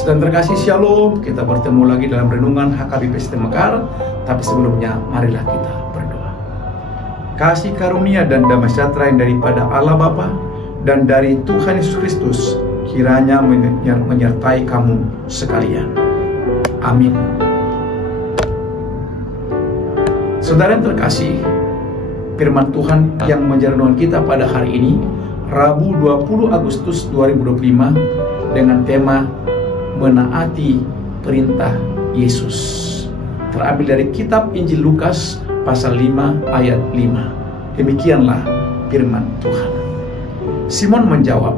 Sedang terkasih Shalom, kita bertemu lagi dalam renungan HKBP Setemekar. Tapi sebelumnya, marilah kita berdoa. Kasih karunia dan damai sejahtera yang daripada Allah Bapa dan dari Tuhan Yesus Kristus kiranya menyertai kamu sekalian. Amin. Saudara yang terkasih, firman Tuhan yang menjadi renungan kita pada hari ini, Rabu 20 Agustus 2025, dengan tema menaati perintah Yesus, terambil dari kitab Injil Lukas pasal 5 ayat 5. Demikianlah firman Tuhan. Simon menjawab,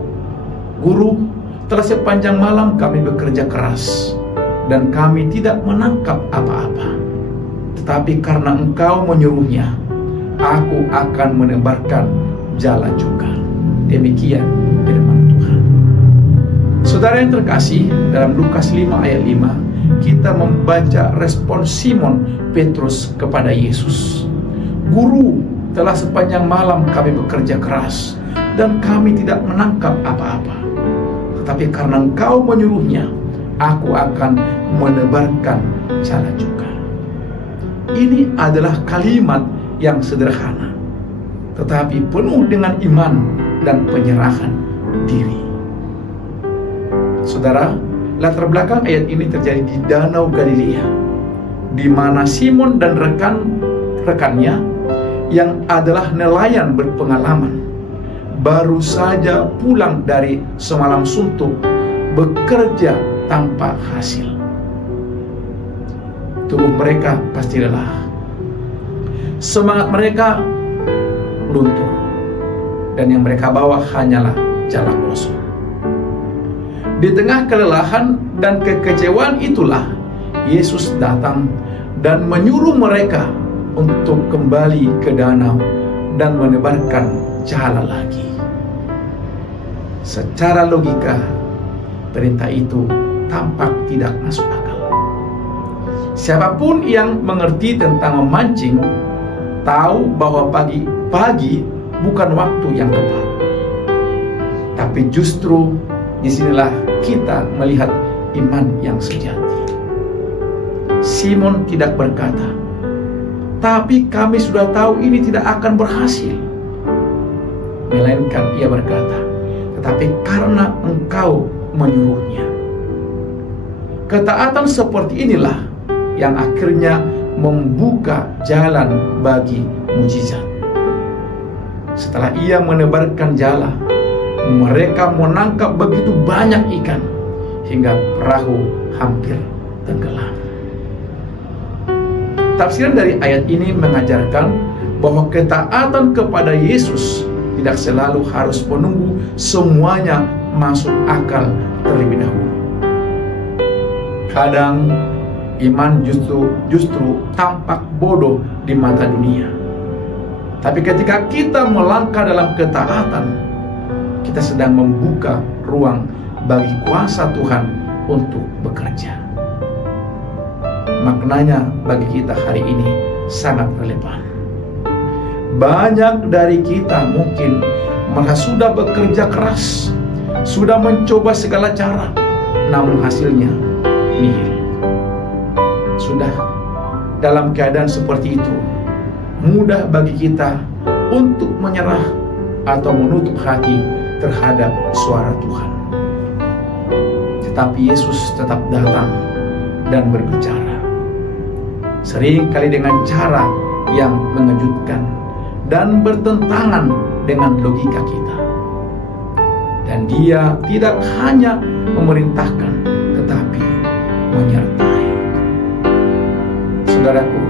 "Guru, telah sepanjang malam kami bekerja keras dan kami tidak menangkap apa-apa. Tetapi karena Engkau menyuruhnya, aku akan menebarkan jala juga." Demikian firman Tuhan. Saudara yang terkasih, dalam Lukas 5 ayat 5, kita membaca respon Simon Petrus kepada Yesus. "Guru, telah sepanjang malam kami bekerja keras dan kami tidak menangkap apa-apa. Tetapi karena Engkau menyuruhnya, aku akan menebarkan jala juga." Ini adalah kalimat yang sederhana, tetapi penuh dengan iman dan penyerahan diri. Saudara, latar belakang ayat ini terjadi di Danau Galilea, di mana Simon dan rekan-rekannya yang adalah nelayan berpengalaman baru saja pulang dari semalam suntuk bekerja tanpa hasil. Tubuh mereka pasti lelah, semangat mereka luntur, dan yang mereka bawa hanyalah jala kosong. Di tengah kelelahan dan kekecewaan itulah Yesus datang dan menyuruh mereka untuk kembali ke danau dan menebarkan jala lagi. Secara logika, perintah itu tampak tidak masuk akal. Siapapun yang mengerti tentang memancing tahu bahwa pagi bukan waktu yang tepat. Tapi justru disinilah kita melihat iman yang sejati. Simon tidak berkata, "Tapi kami sudah tahu ini tidak akan berhasil." Melainkan ia berkata, "Tetapi karena Engkau menyuruhnya." Ketaatan seperti inilah yang akhirnya membuka jalan bagi mujizat. Setelah ia menebarkan jala, mereka menangkap begitu banyak ikan hingga perahu hampir tenggelam. Tafsiran dari ayat ini mengajarkan bahwa ketaatan kepada Yesus tidak selalu harus menunggu semuanya masuk akal terlebih dahulu. Kadang iman justru tampak bodoh di mata dunia. Tapi ketika kita melangkah dalam ketaatan, kita sedang membuka ruang bagi kuasa Tuhan untuk bekerja. Maknanya bagi kita hari ini sangat relevan. Banyak dari kita mungkin malah sudah bekerja keras, sudah mencoba segala cara, namun hasilnya nihil. Sudah dalam keadaan seperti itu, mudah bagi kita untuk menyerah atau menutup hati terhadap suara Tuhan. Tetapi Yesus tetap datang dan berbicara, seringkali dengan cara yang mengejutkan dan bertentangan dengan logika kita. Dan Dia tidak hanya memerintahkan, tetapi menyertai. Saudaraku,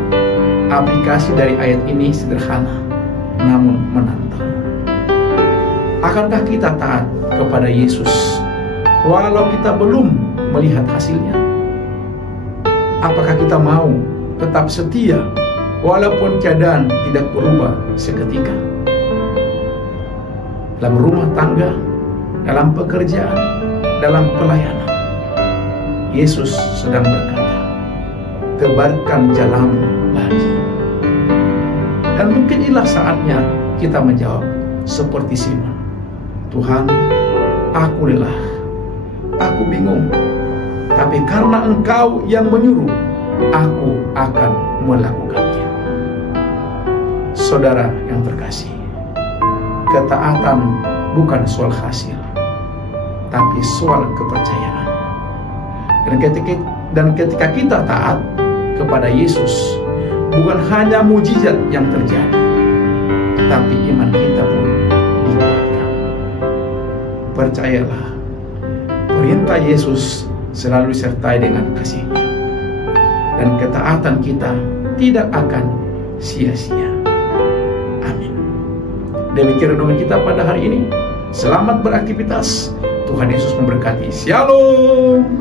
aplikasi dari ayat ini sederhana namun menantang. Akankah kita taat kepada Yesus walau kita belum melihat hasilnya? Apakah kita mau tetap setia walaupun keadaan tidak berubah seketika? Dalam rumah tangga, dalam pekerjaan, dalam pelayanan, Yesus sedang berkata, "Tebarkan jalamu lagi." Dan mungkin inilah saatnya kita menjawab seperti Simon, "Tuhan, aku lelah, aku bingung, tapi karena Engkau yang menyuruh, aku akan melakukannya. Saudara yang terkasih, ketaatan bukan soal hasil, tapi soal kepercayaan. Dan ketika kita taat kepada Yesus, bukan hanya mujizat yang terjadi, tetapi iman kita pun dikuatkan. Percayalah, perintah Yesus selalu disertai dengan kasih-Nya, dan ketaatan kita tidak akan sia-sia. Amin. Demikian renungan kita pada hari ini. Selamat beraktivitas. Tuhan Yesus memberkati. Shalom.